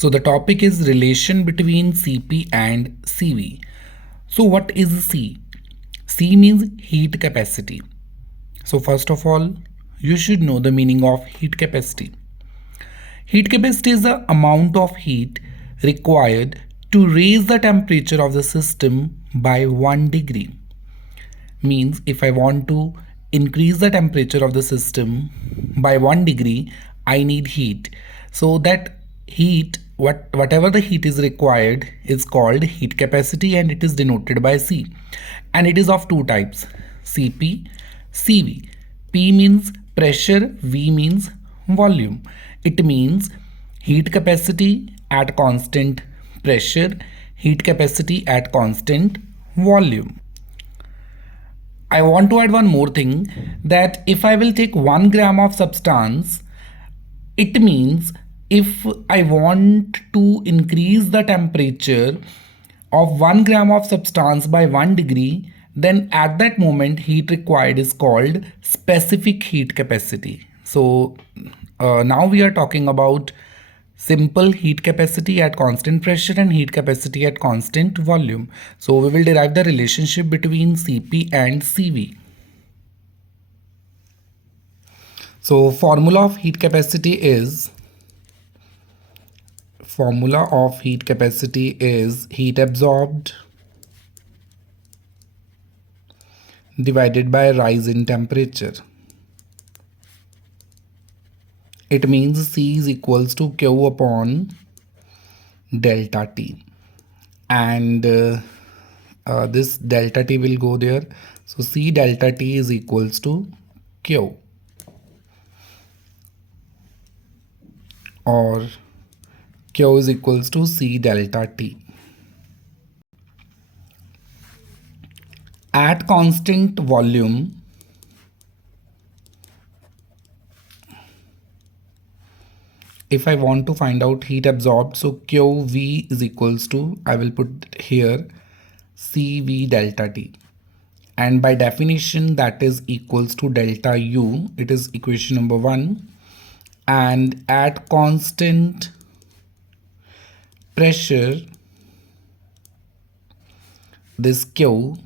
So the topic is relation between Cp and Cv. So what is C? C means heat capacity. So first of all, you should know the meaning of heat capacity. Heat capacity is the amount of heat required to raise the temperature of the system by 1 degree. Means if I want to increase the temperature of the system by 1 degree, I need heat. So that heat, whatever the heat is required, is called heat capacity, and it is denoted by C. And it is of two types, Cp, Cv. P means pressure, V means volume. It means heat capacity at constant pressure, heat capacity at constant volume. I want to add one more thing, that if I will take 1 gram of substance, it means if I want to increase the temperature of 1 gram of substance by 1 degree, then at that moment heat required is called specific heat capacity. So now we are talking about simple heat capacity at constant pressure and heat capacity at constant volume. So we will derive the relationship between Cp and Cv. So formula of heat capacity is heat absorbed divided by rise in temperature. It means C is equals to Q upon delta T, and this delta T will go there. So C delta T is equals to Q, or Q is equals to C delta T. At constant volume, if I want to find out heat absorbed, so QV is equals to, I will put here CV delta T, and by definition that is equals to delta U. It is equation number 1. And at constant pressure, this Q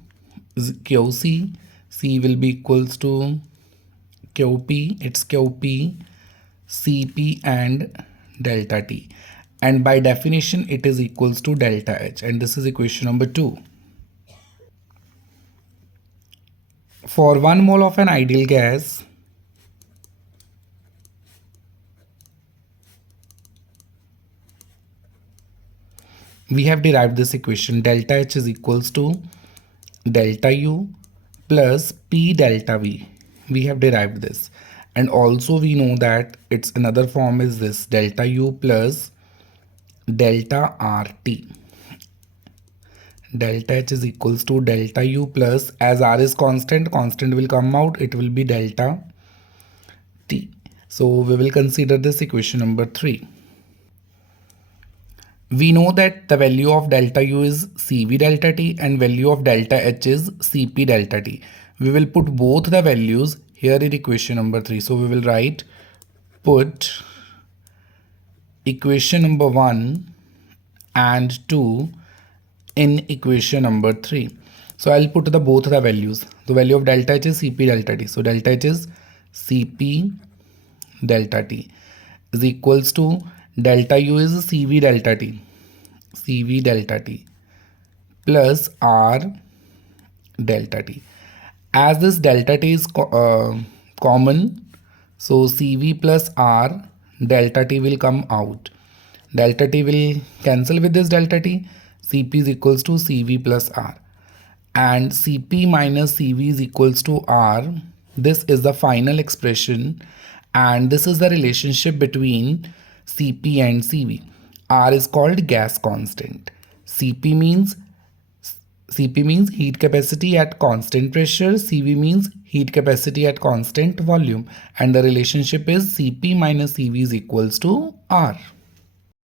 is QC, C will be equals to QP, it's QP, Cp and delta T, and by definition it is equals to delta H, and this is equation number 2. For 1 mole of an ideal gas, we have derived this equation, delta H is equals to delta U plus P delta V. We have derived this, and also we know that its another form is this, delta U plus delta RT. Delta H is equals to delta U plus, as R is constant will come out, it will be delta T. So we will consider this equation number 3. We know that the value of delta U is Cv delta T and value of delta H is Cp delta T. We will put both the values here in equation number 3. So we will write, put equation number 1 and 2 in equation number 3. So I'll put both the values. The value of delta H is Cp delta T. So delta H is Cp delta T is equals to delta U is Cv delta T. Cv delta T plus R delta T. As this delta T is common, so Cv plus R delta T will come out. Delta T will cancel with this delta T. Cp is equals to Cv plus R, and Cp minus Cv is equals to R. This is the final expression, and this is the relationship between Cp and Cv. R is called gas constant. Cp means heat capacity at constant pressure, Cv means heat capacity at constant volume, and the relationship is Cp minus Cv is equals to R.